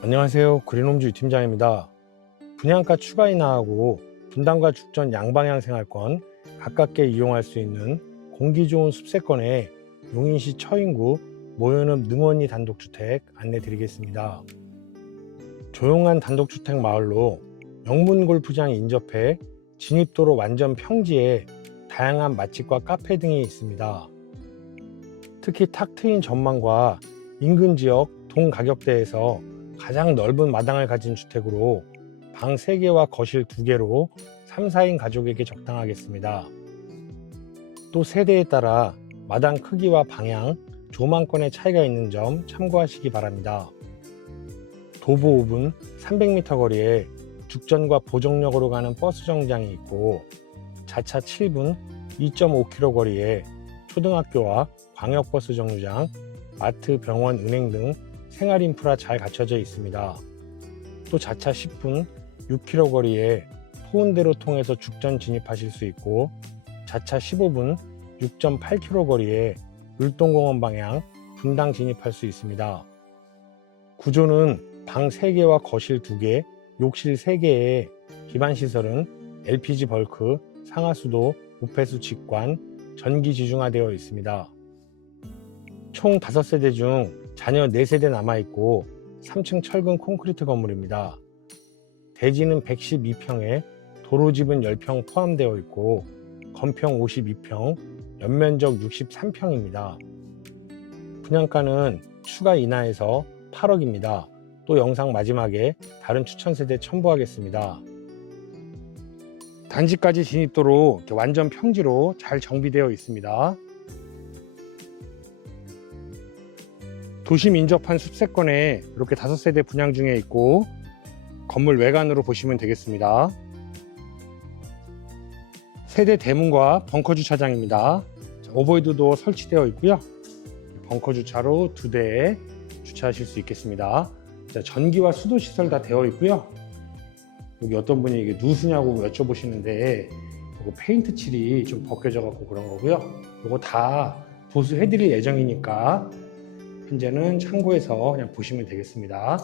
안녕하세요. 그린홈즈 팀장입니다. 분양가 추가 인하하고 분당과 죽전 양방향 생활권 가깝게 이용할 수 있는 공기 좋은 숲세권의 용인시 처인구 모현읍 능원리 단독주택 안내 드리겠습니다. 조용한 단독주택 마을로 명문 골프장 인접해 진입도로 완전 평지에 다양한 맛집과 카페 등이 있습니다. 특히 탁 트인 전망과 인근 지역 동 가격대에서 가장 넓은 마당을 가진 주택으로 방 3개와 거실 2개로 3, 4인 가족에게 적당하겠습니다. 또 세대에 따라 마당 크기와 방향, 조망권의 차이가 있는 점 참고하시기 바랍니다. 도보 5분 300m 거리에 죽전과 보정역으로 가는 버스 정장이 있고 자차 7분 2.5km 거리에 초등학교와 광역버스 정류장, 마트, 병원, 은행 등 생활 인프라 잘 갖춰져 있습니다. 또 자차 10분 6km 거리에 포운대로 통해서 죽전 진입하실 수 있고 자차 15분 6.8km 거리에 율동공원 방향 분당 진입할 수 있습니다. 구조는 방 3개와 거실 2개, 욕실 3개에 기반 시설은 LPG 벌크, 상하수도, 우폐수 직관, 전기 지중화되어 있습니다. 총 5세대 중 자녀 4세대 남아있고 3층 철근 콘크리트 건물입니다. 대지는 112평에 도로집은 10평 포함되어 있고 건평 52평, 연면적 63평입니다. 분양가는 추가 인하해서 8억입니다. 또 영상 마지막에 다른 추천 세대 첨부하겠습니다. 단지까지 진입도로 완전 평지로 잘 정비되어 있습니다. 도심 인접한 숲세권에 이렇게 다섯 세대 분양 중에 있고 건물 외관으로 보시면 되겠습니다. 세대 대문과 벙커 주차장입니다. 자, 오버헤드 도어 설치되어 있고요. 벙커 주차로 두 대에 주차하실 수 있겠습니다. 자, 전기와 수도 시설 다 되어 있고요. 여기 어떤 분이 이게 누수냐고 여쭤보시는데 이거 페인트 칠이 좀 벗겨져 갖고 그런 거고요. 이거 다 보수해 드릴 예정이니까 현재는 참고해서 그냥 보시면 되겠습니다.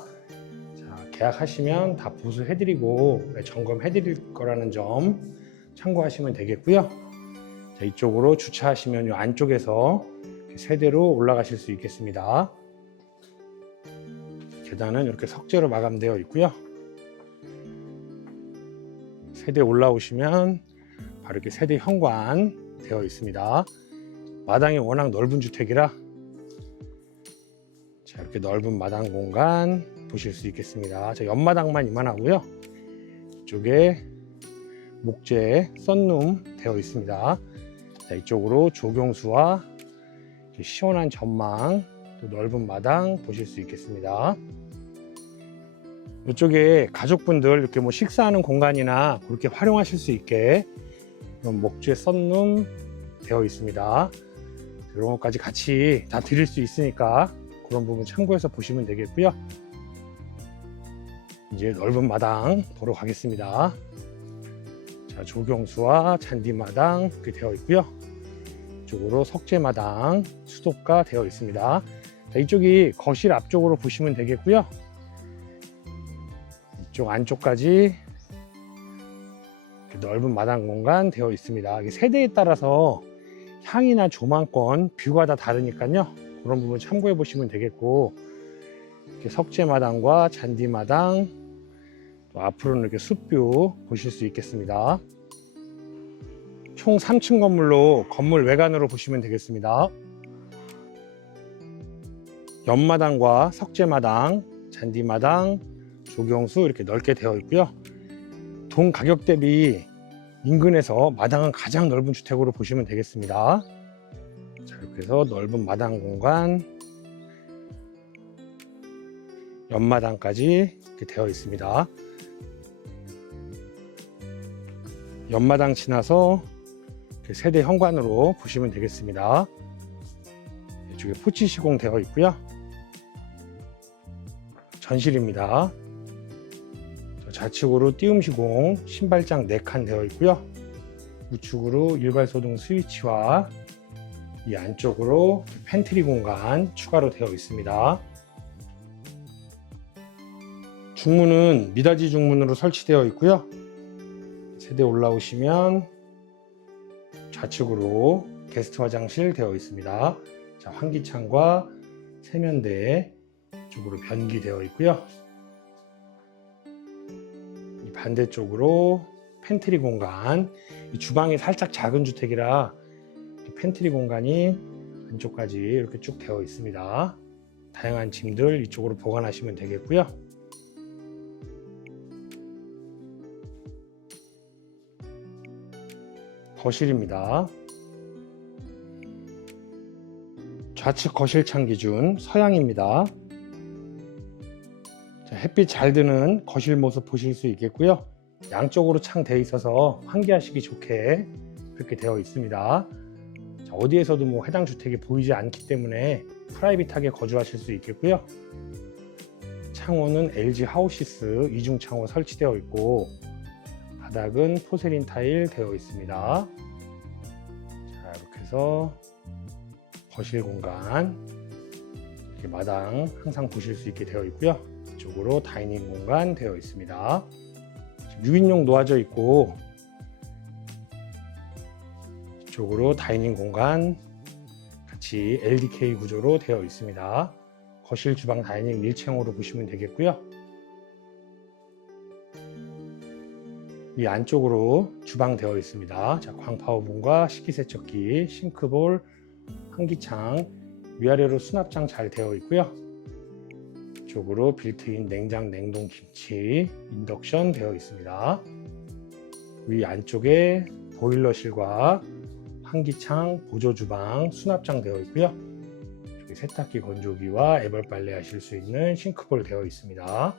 자, 계약하시면 다 보수해 드리고 점검해 드릴 거라는 점 참고하시면 되겠고요. 자, 이쪽으로 주차하시면 이 안쪽에서 세대로 올라가실 수 있겠습니다. 계단은 이렇게 석재로 마감되어 있고요. 세대 올라오시면 바로 이렇게 세대 현관 되어 있습니다. 마당이 워낙 넓은 주택이라 자, 이렇게 넓은 마당 공간 보실 수 있겠습니다. 자, 옆마당만 이만하고요. 이쪽에 목재 썬룸 되어 있습니다. 자, 이쪽으로 조경수와 시원한 전망, 또 넓은 마당 보실 수 있겠습니다. 이쪽에 가족분들 이렇게 뭐 식사하는 공간이나 그렇게 활용하실 수 있게 목재 썬룸 되어 있습니다. 이런 것까지 같이 다 드릴 수 있으니까 그런 부분 참고해서 보시면 되겠고요. 이제 넓은 마당 보러 가겠습니다. 자, 조경수와 잔디마당 이렇게 되어 있고요. 이쪽으로 석재마당 수도가 되어 있습니다. 자, 이쪽이 거실 앞쪽으로 보시면 되겠고요. 이쪽 안쪽까지 넓은 마당 공간 되어 있습니다. 세대에 따라서 향이나 조망권, 뷰가 다 다르니까요. 그런 부분 참고해 보시면 되겠고 이렇게 석재마당과 잔디마당 또 앞으로는 이렇게 숲뷰 보실 수 있겠습니다. 총 3층 건물로 건물 외관으로 보시면 되겠습니다. 옆마당과 석재마당, 잔디마당, 조경수 이렇게 넓게 되어 있고요. 동 가격 대비 인근에서 마당은 가장 넓은 주택으로 보시면 되겠습니다. 자, 이렇게 해서 넓은 마당 공간, 옆마당까지 이렇게 되어 있습니다. 옆마당 지나서 세대 현관으로 보시면 되겠습니다. 이쪽에 포치 시공 되어 있고요. 전실입니다. 저 좌측으로 띄움 시공 신발장 4칸 되어 있고요. 우측으로 일괄 소등 스위치와 이 안쪽으로 팬트리 공간 추가로 되어 있습니다. 중문은 미닫이 중문으로 설치되어 있고요. 세대 올라오시면 좌측으로 게스트 화장실 되어 있습니다. 자, 환기창과 세면대 쪽으로 변기되어 있고요. 이 반대쪽으로 팬트리 공간, 이 주방이 살짝 작은 주택이라 이 팬트리 공간이 안쪽까지 이렇게 쭉 되어 있습니다. 다양한 짐들 이쪽으로 보관하시면 되겠고요. 거실입니다. 좌측 거실 창 기준 서양입니다. 자, 햇빛 잘 드는 거실 모습 보실 수 있겠고요. 양쪽으로 창돼 있어서 환기하시기 좋게 그렇게 되어 있습니다. 자, 어디에서도 뭐 해당 주택이 보이지 않기 때문에 프라이빗하게 거주하실 수 있겠고요. 창호는 LG 하우시스 이중 창호 설치되어 있고 바닥은 포세린 타일 되어 있습니다. 자, 이렇게 해서 거실 공간 이렇게 마당 항상 보실 수 있게 되어 있고요. 이쪽으로 다이닝 공간 되어 있습니다. 6인용 놓아져 있고 이쪽으로 다이닝 공간 같이 LDK 구조로 되어 있습니다. 거실, 주방, 다이닝 밀체형으로 보시면 되겠고요. 이 안쪽으로 주방 되어 있습니다. 자, 광파오븐과 식기세척기, 싱크볼, 환기창, 위아래로 수납장 잘 되어 있고요. 이쪽으로 빌트인 냉장, 냉동, 김치, 인덕션 되어 있습니다. 위 안쪽에 보일러실과 환기창, 보조주방, 수납장 되어 있고요. 세탁기, 건조기와 애벌 빨래 하실 수 있는 싱크볼 되어 있습니다.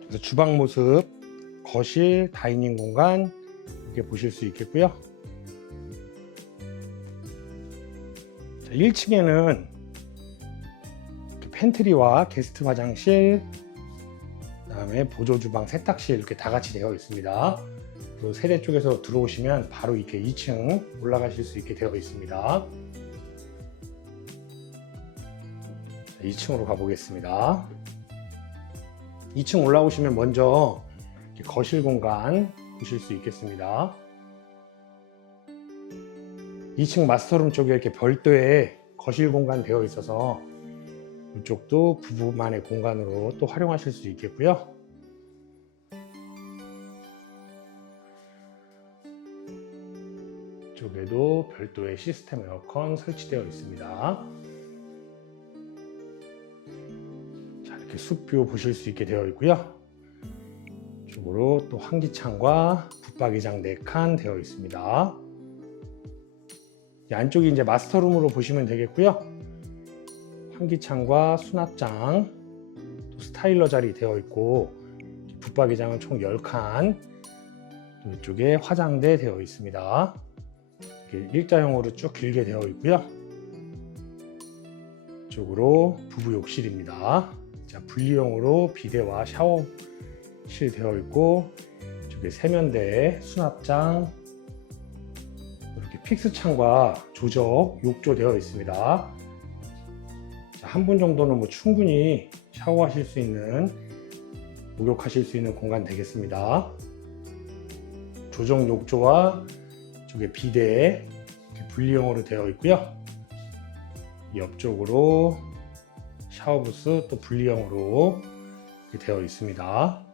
그래서 주방 모습, 거실, 다이닝 공간 이렇게 보실 수 있겠고요. 자, 1층에는 팬트리와 게스트 화장실, 그다음에 보조 주방, 세탁실 이렇게 다 같이 되어 있습니다. 그리고 세대 쪽에서 들어오시면 바로 이렇게 2층 올라가실 수 있게 되어 있습니다. 2층으로 가보겠습니다. 2층 올라오시면 먼저 거실 공간 보실 수 있겠습니다. 2층 마스터룸 쪽에 이렇게 별도의 거실 공간 되어 있어서 이쪽도 부부만의 공간으로 또 활용하실 수 있겠고요. 이쪽에도 별도의 시스템 에어컨 설치되어 있습니다. 자, 이렇게 숲뷰 보실 수 있게 되어 있고요. 이쪽으로 또 환기창과 붙박이장 4칸 되어 있습니다. 이 안쪽이 이제 마스터룸으로 보시면 되겠고요. 환기창과 수납장, 또 스타일러 자리 되어 있고 붙박이장은 총 10칸, 또 이쪽에 화장대 되어 있습니다. 일자형으로 쭉 길게 되어 있고요. 이쪽으로 부부 욕실입니다. 자, 분리형으로 비데와 샤워실 되어 있고 이쪽에 세면대, 수납장, 이렇게 픽스 창과 조적, 욕조 되어 있습니다. 한 분 정도는 뭐 충분히 샤워하실 수 있는 목욕하실 수 있는 공간 되겠습니다. 조정 욕조와 이쪽에 비대 분리형으로 되어 있고요. 옆쪽으로 샤워부스 또 분리형으로 되어 있습니다.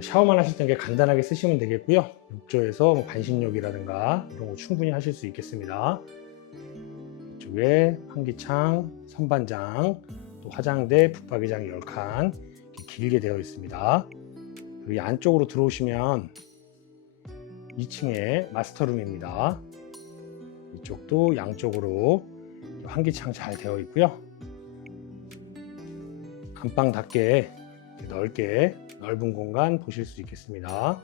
샤워만 하실 때 간단하게 쓰시면 되겠고요. 욕조에서 뭐 반신욕이라든가 이런 거 충분히 하실 수 있겠습니다. 이쪽에 환기창, 선반장, 또 화장대, 붙박이장 10칸 길게 되어 있습니다. 이 안쪽으로 들어오시면 2층에 마스터룸입니다. 이쪽도 양쪽으로 환기창 잘 되어 있고요. 안방답게 넓게 넓은 공간 보실 수 있겠습니다.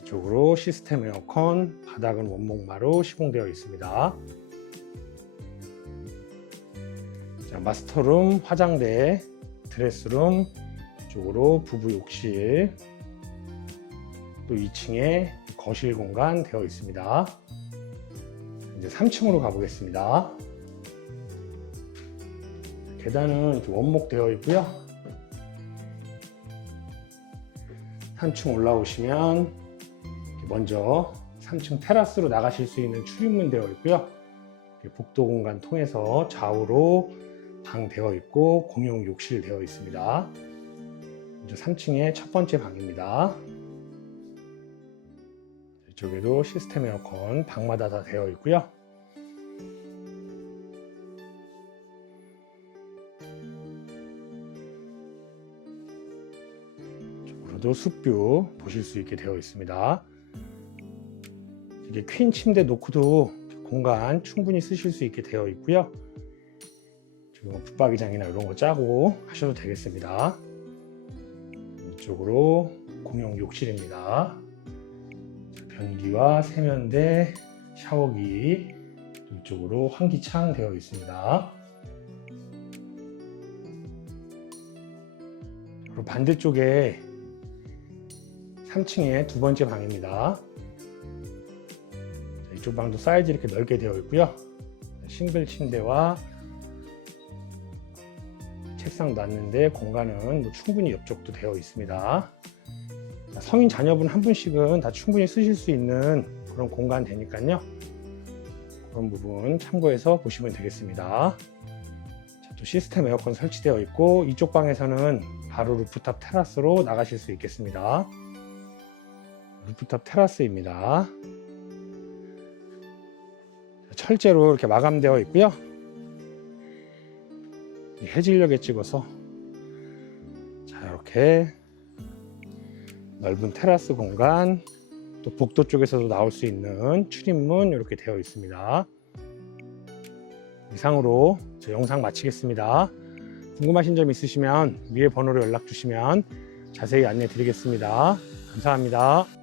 이쪽으로 시스템 에어컨, 바닥은 원목마루 시공되어 있습니다. 자, 마스터룸, 화장대, 드레스룸, 이쪽으로 부부 욕실, 또 2층에 거실 공간 되어 있습니다. 이제 3층으로 가보겠습니다. 계단은 이렇게 원목 되어 있고요. 3층 올라오시면 먼저 3층 테라스로 나가실 수 있는 출입문 되어 있고요. 복도 공간 통해서 좌우로 방 되어 있고 공용 욕실 되어 있습니다. 먼저 3층의 첫 번째 방입니다. 이쪽에도 시스템 에어컨 방마다 다 되어 있고요. 이쪽으로도 숲뷰 보실 수 있게 되어 있습니다. 이게 퀸 침대 놓고도 공간 충분히 쓰실 수 있게 되어 있고요. 지금 뭐 붙박이장이나 이런 거 짜고 하셔도 되겠습니다. 이쪽으로 공용 욕실입니다. 자, 변기와 세면대, 샤워기 이쪽으로 환기창 되어 있습니다. 그리고 반대쪽에 3층에 두 번째 방입니다. 자, 이쪽 방도 사이즈 이렇게 넓게 되어 있고요. 싱글 침대와 책상 놨는데 공간은 뭐 충분히 옆쪽도 되어 있습니다. 자, 성인 자녀분 한 분씩은 다 충분히 쓰실 수 있는 그런 공간 되니까요. 그런 부분 참고해서 보시면 되겠습니다. 자, 또 시스템 에어컨 설치되어 있고 이쪽 방에서는 바로 루프탑 테라스로 나가실 수 있겠습니다. 루프탑 테라스입니다. 자, 철제로 이렇게 마감되어 있고요. 이 해질녘에 찍어서 자 이렇게 넓은 테라스 공간 또 복도 쪽에서도 나올 수 있는 출입문 이렇게 되어 있습니다. 이상으로 저 영상 마치겠습니다. 궁금하신 점 있으시면 위에 번호로 연락 주시면 자세히 안내 드리겠습니다. 감사합니다.